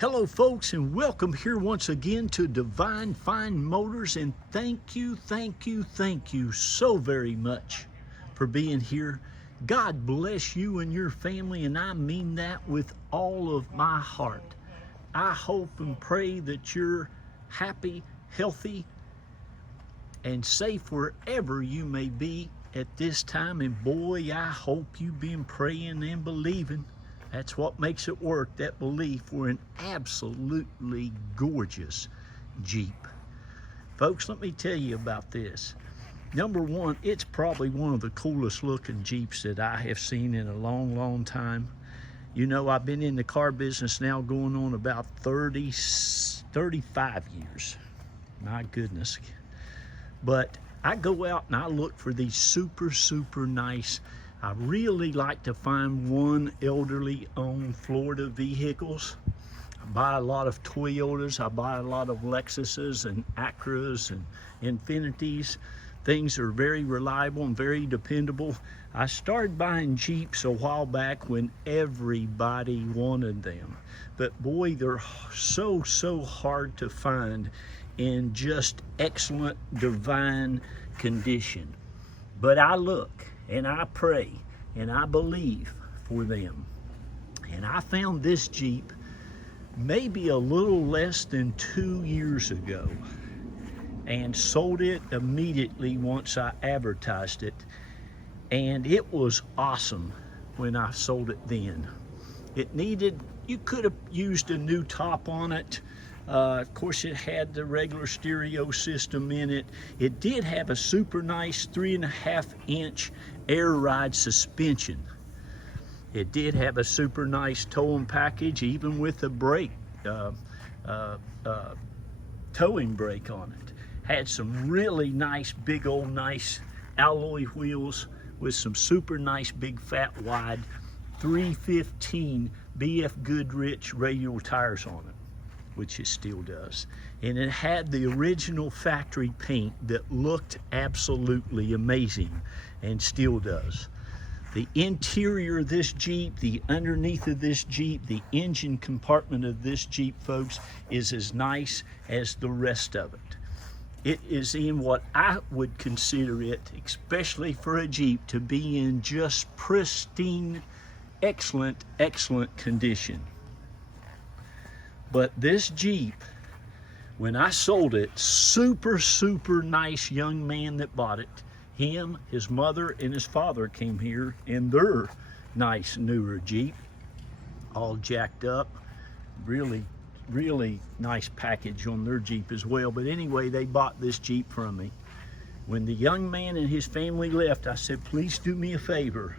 Hello folks, and welcome here once again to Divine Fine Motors, and thank you so very much for being here. God bless you and your family, and I mean that with all of my heart. I hope and pray that you're happy, healthy, and safe wherever you may be at this time. And boy, I hope you've been praying and believing. That's what makes it work, that belief, for an absolutely gorgeous Jeep. Folks, let me tell you about this. Number one, it's probably one of the coolest looking Jeeps that I have seen in a long time. You know, I've been in the car business now going on about 35 years. My goodness. But I go out and I look for these super nice. I really like to find one elderly owned Florida vehicles. I buy a lot of Toyotas, I buy a lot of Lexuses and Acras and Infinitis. Things are very reliable and very dependable. I started buying Jeeps a while back when everybody wanted them. But boy, they're so hard to find in just excellent, divine condition. But I look and I pray and I believe for them. And I found this Jeep maybe a little less than 2 years ago and sold it immediately once I advertised it. And it was awesome when I sold it then. It needed, you could have used a new top on it. Of course, it had the regular stereo system in it. It did have a super nice 3.5-inch air ride suspension. It did have a super nice towing package, even with a brake, towing brake on it. Had some really nice, big old nice alloy wheels with some super nice, big, fat, wide 315 BF Goodrich radial tires on it, which it still does. And it had the original factory paint that looked absolutely amazing and still does. The interior of this Jeep, the underneath of this Jeep, the engine compartment of this Jeep, folks, is as nice as the rest of it. It is in what I would consider it, especially for a Jeep, to be in just pristine, excellent condition. But this Jeep, when I sold it, super nice young man that bought it, him, his mother, and his father came here in their nice newer Jeep, all jacked up, really nice package on their Jeep as well. But anyway, they bought this Jeep from me. When the young man and his family left, I said, please do me a favor.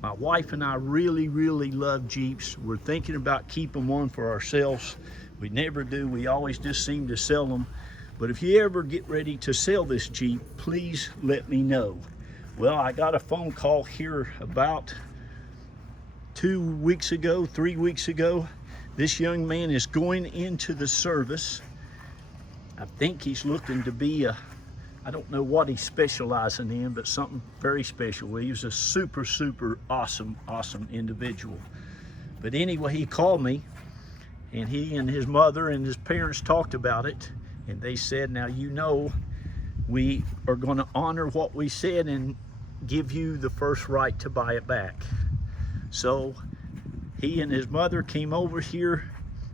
My wife and I really love Jeeps. We're thinking about keeping one for ourselves. We never do. We always just seem to sell them. But if you ever get ready to sell this Jeep, please let me know. Well, I got a phone call here about 3 weeks ago. This young man is going into the service. I think he's looking to be I don't know what he's specializing in, but something very special. He was a super awesome individual. But anyway, he called me, and he and his mother and his parents talked about it, and they said, now, you know, we are going to honor what we said and give you the first right to buy it back. So he and his mother came over here.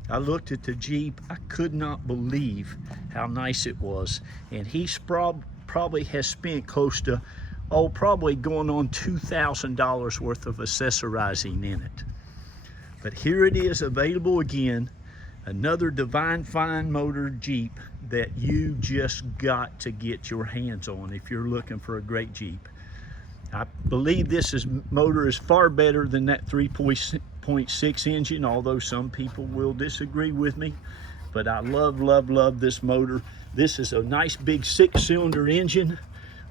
I looked at the Jeep. I could not believe how nice it was. And he probably has spent close to, probably going on $2,000 worth of accessorizing in it. But here it is, available again. Another Divine Fine Motor Jeep that you just got to get your hands on if you're looking for a great Jeep. I believe this motor is far better than that 3.6 engine, although some people will disagree with me. But I love this motor. This is a nice big 6-cylinder engine,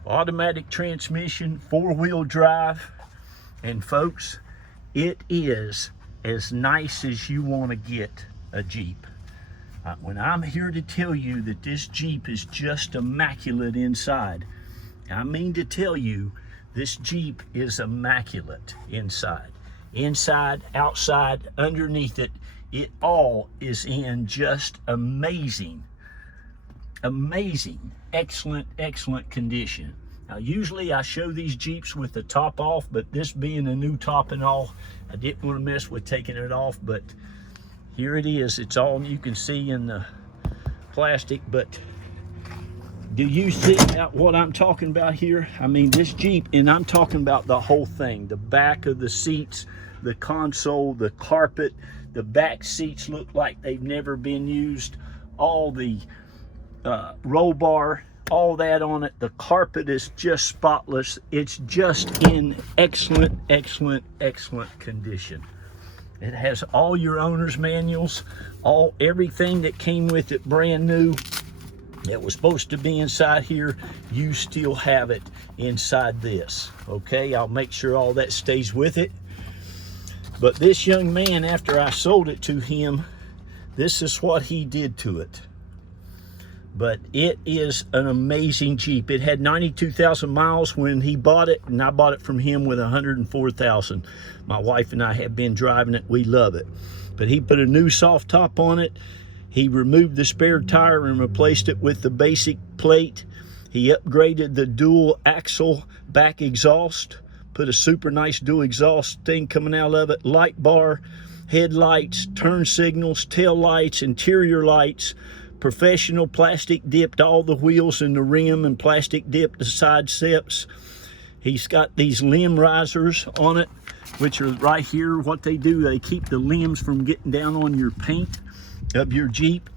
automatic transmission, 4-wheel drive. And folks, it is as nice as you want to get a Jeep. When I'm here to tell you that this Jeep is just immaculate inside, I mean to tell you this Jeep is immaculate inside. Inside, outside, underneath it, It all is in just amazing, excellent condition. Now, usually I show these Jeeps with the top off, but this being a new top and all, I didn't want to mess with taking it off, but here it is. It's all you can see in the plastic, but do you see what I'm talking about here? I mean, this Jeep, and I'm talking about the whole thing, the back of the seats, the console, the carpet, the back seats look like they've never been used, all the roll bar, all that on it. The carpet is just spotless. It's just in excellent condition. It has all your owner's manuals, everything that came with it brand new. It was supposed to be inside here. You still have it inside this. Okay, I'll make sure all that stays with it. But this young man, after I sold it to him, this is what he did to it. But it is an amazing Jeep. It had 92,000 miles when he bought it, and I bought it from him with 104,000. My wife and I have been driving it. We love it. But he put a new soft top on it. He removed the spare tire and replaced it with the basic plate. He upgraded the dual axle back exhaust, put a super nice dual exhaust thing coming out of it, light bar, headlights, turn signals, tail lights, interior lights, professional plastic dipped all the wheels and the rim, and plastic dipped the side steps. He's got these limb risers on it, which are right here. What they do, they keep the limbs from getting down on your paint of your Jeep.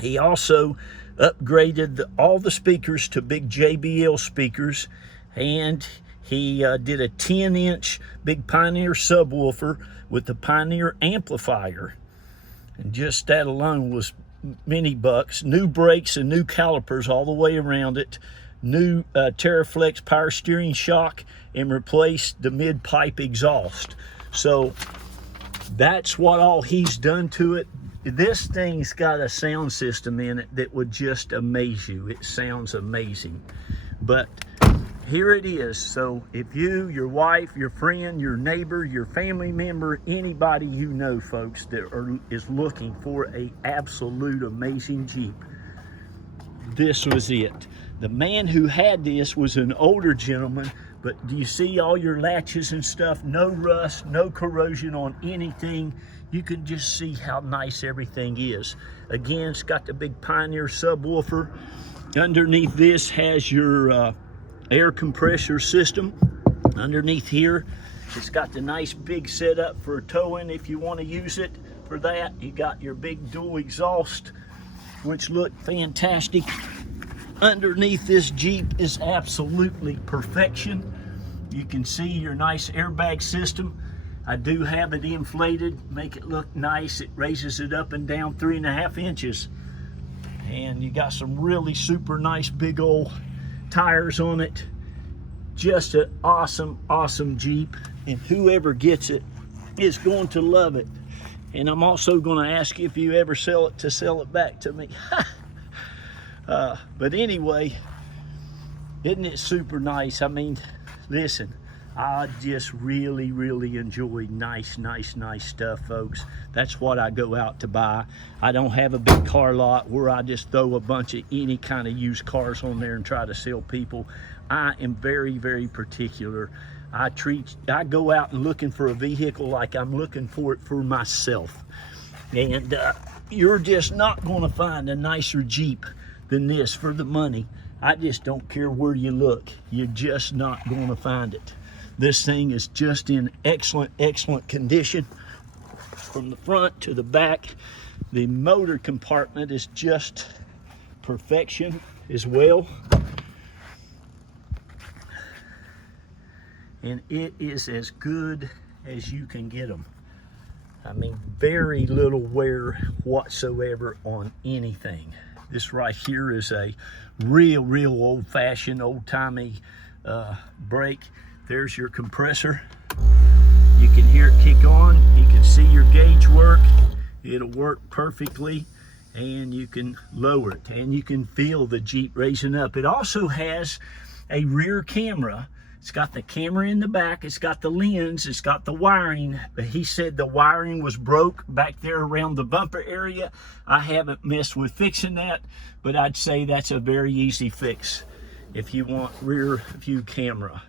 He also upgraded all the speakers to big JBL speakers, and he did a 10-inch big Pioneer subwoofer with the Pioneer amplifier, and just that alone was many bucks. New brakes and new calipers all the way around it, new TerraFlex power steering shock, and replaced the mid-pipe exhaust. So that's what all he's done to it. This thing's got a sound system in it that would just amaze you. It sounds amazing. But here it is. So if you, your wife, your friend, your neighbor, your family member, anybody you know, folks, that is looking for a absolute amazing Jeep, this was it. The man who had this was an older gentleman, but do you see all your latches and stuff? No rust, no corrosion on anything. You can just see how nice everything is. Again, it's got the big Pioneer subwoofer. Underneath this has your air compressor system. Underneath here, it's got the nice big setup for towing if you want to use it for that. You got your big dual exhaust, which look fantastic. Underneath this Jeep is absolutely perfection. You can see your nice airbag system. I do have it inflated, make it look nice. It raises it up and down 3.5 inches. And you got some really super nice big old tires on it. Just an awesome Jeep, and whoever gets it is going to love it. And I'm also going to ask if you ever sell it to sell it back to me. But anyway, isn't it super nice? I mean, listen, I just really enjoy nice stuff, folks. That's what I go out to buy. I don't have a big car lot where I just throw a bunch of any kind of used cars on there and try to sell people. I am very particular. I go out and looking for a vehicle like I'm looking for it for myself. And you're just not going to find a nicer Jeep than this for the money. I just don't care where you look. You're just not going to find it. This thing is just in excellent condition from the front to the back. The motor compartment is just perfection as well. And it is as good as you can get them. I mean, very little wear whatsoever on anything. This right here is a real old-fashioned, old-timey brake. There's your compressor. You can hear it kick on. You can see your gauge work. It'll work perfectly, and you can lower it, and you can feel the Jeep raising up. It also has a rear camera, It's got the camera in the back, it's got the lens, it's got the wiring, but he said the wiring was broke back there around the bumper area. I haven't messed with fixing that, but I'd say that's a very easy fix if you want rear view camera.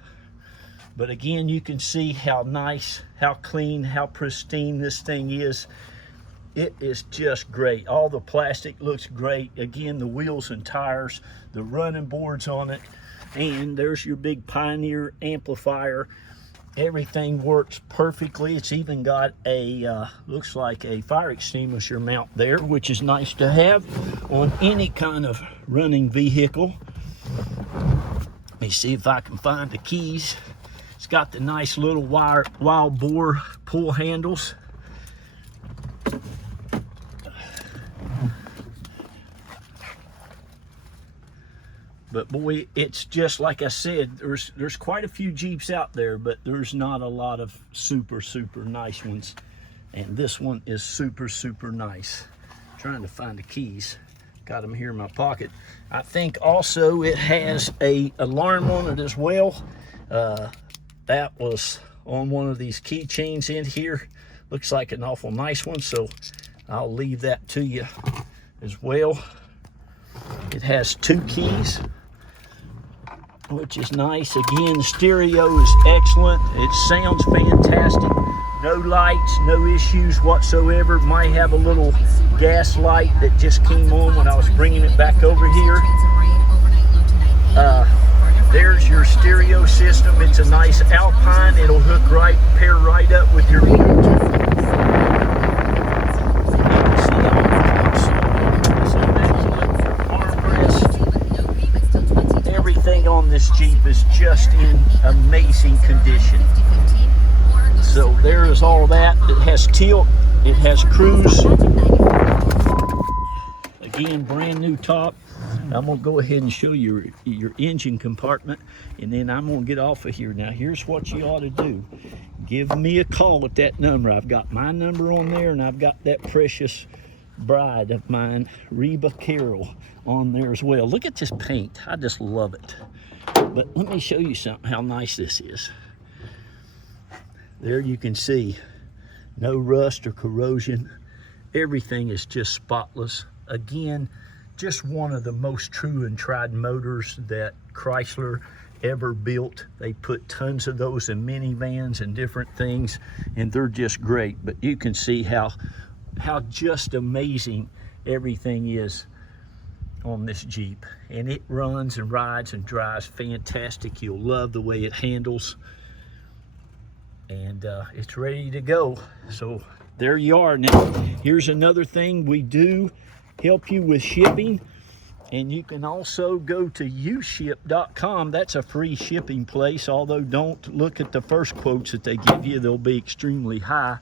But again, you can see how nice, how clean, how pristine this thing is. It is just great. All the plastic looks great. Again, the wheels and tires, the running boards on it, and there's your big Pioneer amplifier. Everything works perfectly. It's even got a looks like a fire extinguisher mount there, which is nice to have on any kind of running vehicle. Let me see if I can find the keys. It's got the nice little wild boar pull handles. But boy, it's just like I said, there's quite a few Jeeps out there, but there's not a lot of super nice ones. And this one is super nice. Trying to find the keys. Got them here in my pocket. I think also it has a alarm on it as well. That was on one of these keychains in here. Looks like an awful nice one, so I'll leave that to you as well. It has 2 keys, which is nice. Again, the stereo is excellent. It sounds fantastic. No lights, no issues whatsoever. Might have a little gas light that just came on when I was bringing it back over here. There's your stereo system. It's a nice ALPINE. It'll hook right, pair right up with your Bluetooth. Everything on this Jeep is just in amazing condition. So there is all that. It has tilt, it has cruise. Again, brand new top. I'm gonna go ahead and show you your engine compartment, and then I'm gonna get off of here. Now here's what you ought to do. Give me a call at that number. I've got my number on there, and I've got that precious bride of mine, Reba Carroll, on there as well. Look at this paint. I just love it. But let me show you something, how nice this is. There you can see no rust or corrosion. Everything is just spotless. Again, just one of the most true and tried motors that Chrysler ever built. They put tons of those in minivans and different things, and they're just great. But you can see how just amazing everything is on this Jeep, and it runs and rides and drives fantastic. You'll love the way it handles, and it's ready to go. So there you are. Now here's another thing, we do help you with shipping, and you can also go to uship.com. That's a free shipping place, although don't look at the first quotes that they give you. They'll be extremely high.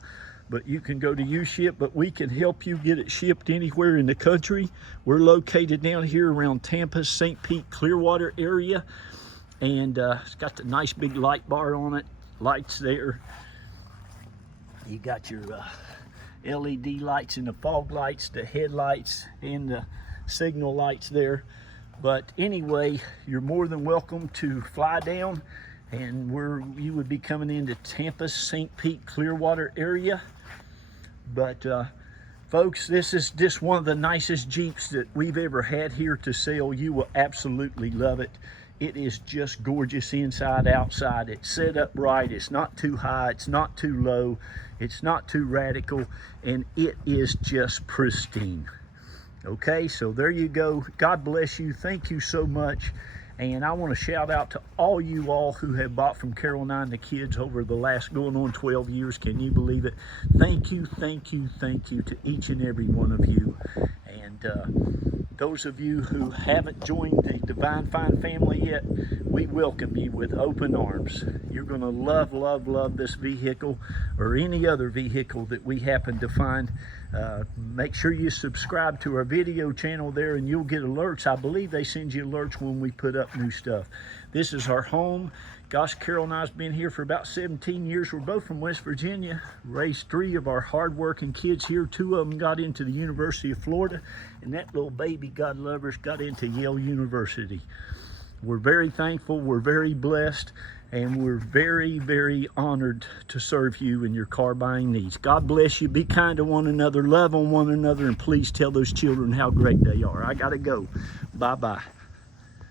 But you can go to UShip, but we can help you get it shipped anywhere in the country. We're located down here around Tampa, St. Pete, Clearwater area. And it's got the nice big light bar on it, lights there. You got your LED lights and the fog lights, the headlights, and the signal lights there. But anyway, you're more than welcome to fly down, and you would be coming into Tampa, St. Pete, Clearwater area. But folks, this is just one of the nicest Jeeps that we've ever had here to sell. You will absolutely love it. It is just gorgeous inside, outside. It's set up right. It's not too high. It's not too low. It's not too radical. And it is just pristine. Okay, so there you go. God bless you. Thank you so much. And I want to shout out to all you all who have bought from Carol and I and the kids over the last going on 12 years. Can you believe it? Thank you, thank you, thank you to each and every one of you. And those of you who haven't joined the Divine Fine family yet, we welcome you with open arms. You're going to love, love, love this vehicle or any other vehicle that we happen to find. Make sure you subscribe to our video channel there, and you'll get alerts. I believe they send you alerts when we put up new stuff. This is our home. Gosh, Carol and I have been here for about 17 years. We're both from West Virginia. Raised 3 of our hard-working kids here. 2 of them got into the University of Florida, and that little baby, God love her, got into Yale University. We're very thankful. We're very blessed. And we're very, very honored to serve you in your car buying needs. God bless you. Be kind to one another, love on one another, and please tell those children how great they are. I gotta go. Bye-bye.